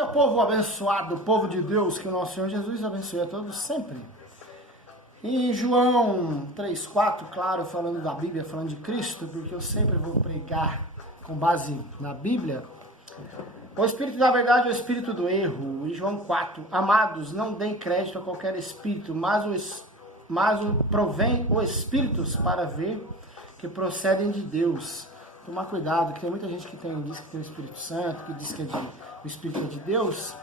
Meu povo abençoado, povo de Deus, que o nosso Senhor Jesus abençoe a todos sempre. Em João 3,4, claro, falando da Bíblia, falando de Cristo, porque eu sempre vou pregar com base na Bíblia. O espírito da verdade é o espírito do erro. Em João 4, amados, não deem crédito a qualquer espírito, mas provém os espíritos para ver que procedem de Deus. Tomar cuidado, que tem muita gente que diz que tem o Espírito Santo, que diz que o Espírito é de Deus,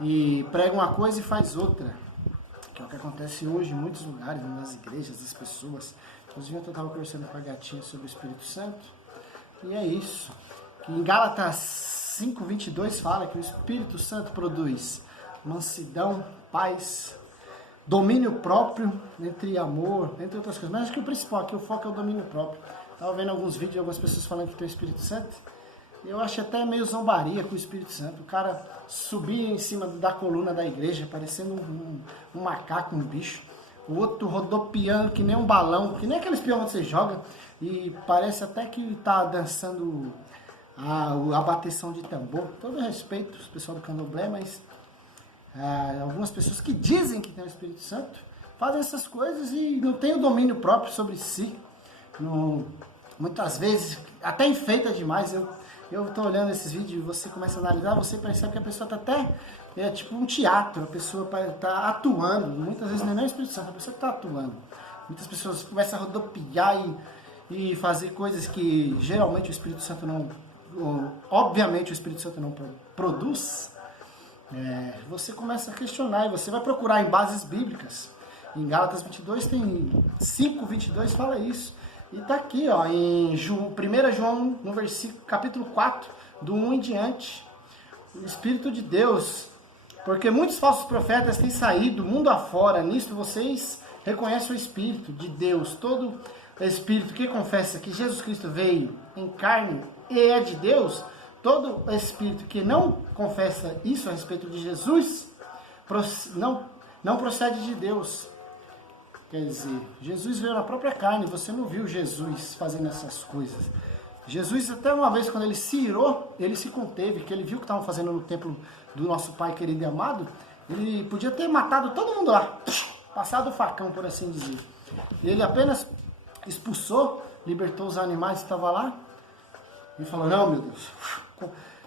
e prega uma coisa e faz outra. Que é o que acontece hoje em muitos lugares, nas igrejas, das pessoas. Inclusive eu estava conversando com a gatinha sobre o Espírito Santo, e é isso. Que em Gálatas 5:22 fala que o Espírito Santo produz mansidão, paz, domínio próprio, entre amor, entre outras coisas. Mas acho que o principal aqui, o foco é o domínio próprio. Estava vendo alguns vídeos de algumas pessoas falando que tem o Espírito Santo. Eu acho até meio zombaria com o Espírito Santo. O cara subia em cima da coluna da igreja, parecendo um macaco, um bicho. O outro rodopiando que nem um balão, que nem aqueles peões que você joga. E parece até que está dançando a bateção de tambor. Todo respeito ao pessoal do candomblé, mas algumas pessoas que dizem que tem o Espírito Santo fazem essas coisas e não tem o domínio próprio sobre si. Muitas vezes, até enfeita demais. Eu estou olhando esses vídeos e você começa a analisar, você percebe que a pessoa está até, tipo um teatro, a pessoa está atuando. Muitas vezes não é o Espírito Santo, a pessoa está atuando. Muitas pessoas começam a rodopiar e fazer coisas que geralmente o Espírito Santo não, obviamente o Espírito Santo não produz. Você começa a questionar e você vai procurar em bases bíblicas. Em Gálatas 22 tem 5:22 fala isso. E está aqui, ó, em 1 João, no capítulo 4, do 1 em diante. O Espírito de Deus. Porque muitos falsos profetas têm saído mundo afora. Nisto vocês reconhecem o Espírito de Deus. Todo Espírito que confessa que Jesus Cristo veio em carne e é de Deus, todo Espírito que não confessa isso a respeito de Jesus, não procede de Deus. Quer dizer, Jesus veio na própria carne, você não viu Jesus fazendo essas coisas. Jesus, até uma vez, quando ele se irou, ele se conteve, que ele viu o que estavam fazendo no templo do nosso Pai querido e amado, ele podia ter matado todo mundo lá, passado o facão, por assim dizer. Ele apenas expulsou, libertou os animais que estavam lá, e falou, não, meu Deus,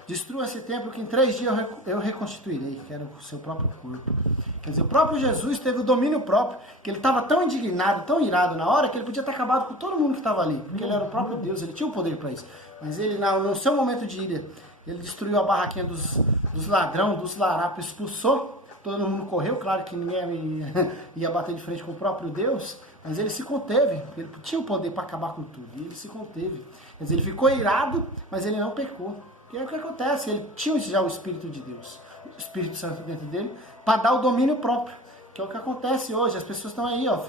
destrua esse templo que em 3 dias eu reconstituirei, que era o seu próprio corpo. Quer dizer, o próprio Jesus teve o domínio próprio, que ele estava tão indignado, tão irado na hora, que ele podia ter acabado com todo mundo que estava ali, porque ele era o próprio Deus, ele tinha o poder para isso. Mas ele, no seu momento de ira, ele destruiu a barraquinha dos ladrões, dos larápios, expulsou, todo mundo correu, claro que ninguém ia bater de frente com o próprio Deus, mas ele se conteve, ele tinha o poder para acabar com tudo, e ele se conteve. Quer dizer, ele ficou irado, mas ele não pecou. Que é o que acontece, ele tinha já o Espírito de Deus, o Espírito Santo dentro dele, para dar o domínio próprio, que é o que acontece hoje. As pessoas estão aí, ó,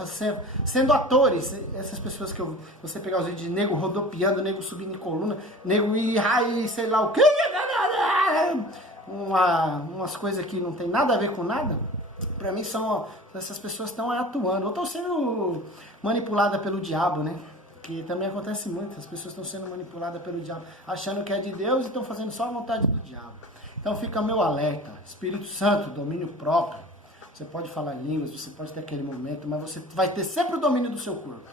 sendo atores. Essas pessoas que você pegar os vídeos de nego rodopiando, nego subindo em coluna, nego e sei lá o que, umas coisas que não tem nada a ver com nada. Para mim essas pessoas estão atuando, ou estão sendo manipuladas pelo diabo, né? Que também acontece muito, as pessoas estão sendo manipuladas pelo diabo, achando que é de Deus e estão fazendo só a vontade do diabo. Então fica meu alerta, Espírito Santo, domínio próprio. Você pode falar línguas, você pode ter aquele momento, mas você vai ter sempre o domínio do seu corpo.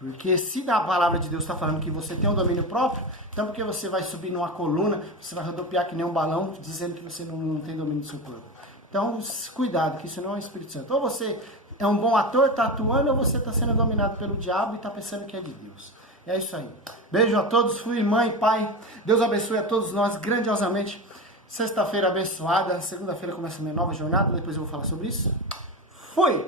Porque se a palavra de Deus está falando que você tem um domínio próprio, então porque você vai subir numa coluna, você vai rodopiar que nem um balão, dizendo que você não tem domínio do seu corpo. Então cuidado, que isso não é o Espírito Santo. Ou você é um bom ator, está atuando, ou você está sendo dominado pelo diabo e está pensando que é de Deus. É isso aí. Beijo a todos, fui mãe, pai. Deus abençoe a todos nós grandiosamente. Sexta-feira abençoada. Segunda-feira começa a minha nova jornada. Depois eu vou falar sobre isso. Fui!